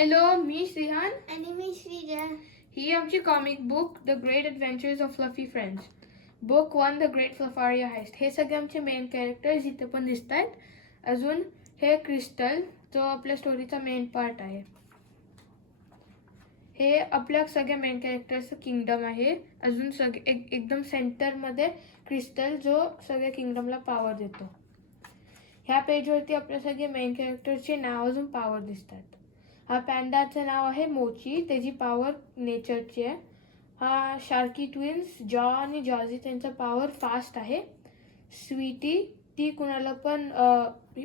Hello मी श्रीहान आणि मी श्रीजा. ही आमची comic book the great adventures of fluffy friends book one the great Fluffaria heist हे सगळे आमचे मेन कॅरेक्टर्स इथे पण दिसत आहेत अजून हे क्रिस्टल जो आपल्या स्टोरीचा मेन पार्ट आहे. हे आपल्या सगळ्या मेन कॅरेक्टरचं किंगडम आहे. अजून सगळे एक एकदम सेंटरमध्ये क्रिस्टल जो सगळ्या किंगडमला पॉवर देतो. ह्या पेजवरती आपल्या सगळे मेन कॅरेक्टरचे नाव अजून पॉवर दिसतात. हा पॅन्डाचं नाव आहे मोची. त्याची पॉवर नेचरची आहे. हा शार्की ट्विन्स जॉ आणि जॉझी त्यांचा पॉवर फास्ट आहे. स्वीटी ती कुणाला पण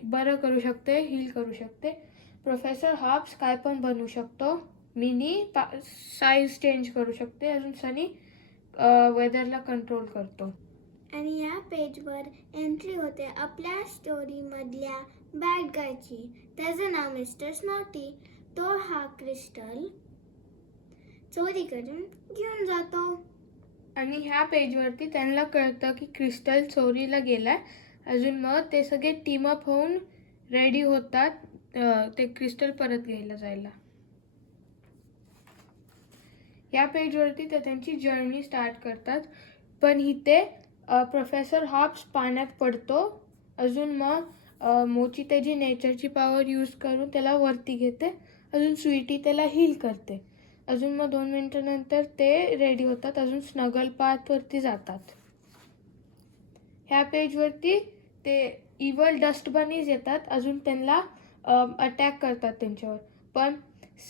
बरं करू शकते हील करू शकते. प्रोफेसर हॉब्स काय पण बनवू शकतो. मिनी पा साईज चेंज करू शकते. अजून सनी वेदरला कंट्रोल करतो. आणि या पेजवर एंट्री होते आपल्या स्टोरीमधल्या बॅड गायची त्याचं नाव मिस्टर स्नॉटी तो हा क्रिस्टल. चोरी करून घेऊन जातो. आणि ह्या पेजवरती त्यांना कळतं की क्रिस्टल चोरीला गेलाय. अजून मग ते सगळे टीमअप होऊन रेडी होतात ते क्रिस्टल परत घ्यायला जायला. या पेजवरती ते त्यांची जर्नी स्टार्ट करतात. पण इथे प्रोफेसर हॉब्स पाण्यात पडतो. अजून मग मोची त्याची नेचरची पॉवर यूज करून त्याला वरती घेते. अजून स्वीटी त्याला हील करते. अजून मग दोन मिनटानंतर ते रेडी होतात. अजून स्नगल पाथवरती जातात. ह्या पेजवरती ते इवल डस्ट बनीज येतात. अजून त्यांना अटॅक करतात त्यांच्यावर. पण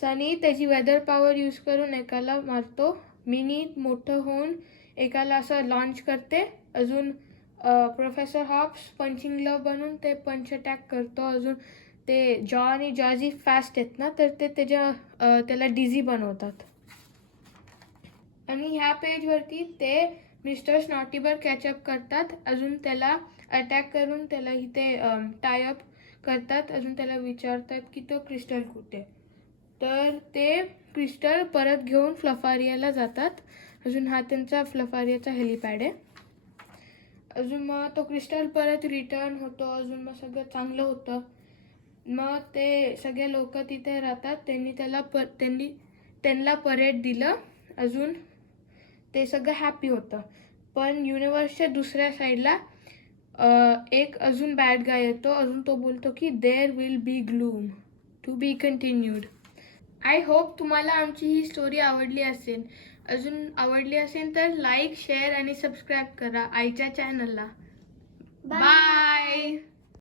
सनी त्याची वेदर पॉवर यूज करून एकाला मारतो. मिनी मोठं होऊन एकाला असं लॉन्च करते. अजून प्रोफेसर हॉप्स पंचिंग लव बनून ते पंच अटॅक करतो. अजून ते जॉ आणि जॉजी फास्ट आहेत ना तर ते त्याच्या त्याला डिझी बनवतात. आणि ह्या पेजवरती ते मिस्टर स्नॉटीवर कॅचअप करतात. अजून त्याला अटॅक करून त्याला इथे टायअप करतात. अजून त्याला विचारतात की तो क्रिस्टल कुठे तर ते क्रिस्टल परत घेऊन फ्लफारियाला जातात. अजून हा त्यांचा फ्लफारियाचा हेलिपॅड आहे. अजून मग तो क्रिस्टल परत रिटर्न होतो. अजून मग सगळं चांगलं होतं. मग ते सगळे लोक तिथे राहतात. त्यांनी त्याला प त्यांनी त्यांना परेड दिलं. अजून ते सगळं हॅपी होतं. पण युनिवर्सच्या दुसऱ्या साईडला एक अजून बॅड गाय येतो. अजून तो बोलतो की there will be gloom to be continued I hope तुम्हाला आमची ही स्टोरी आवडली असेल. अजून आवडली असेल तर लाईक शेअर आणि सबस्क्राईब करा आईच्या चॅनलला बाय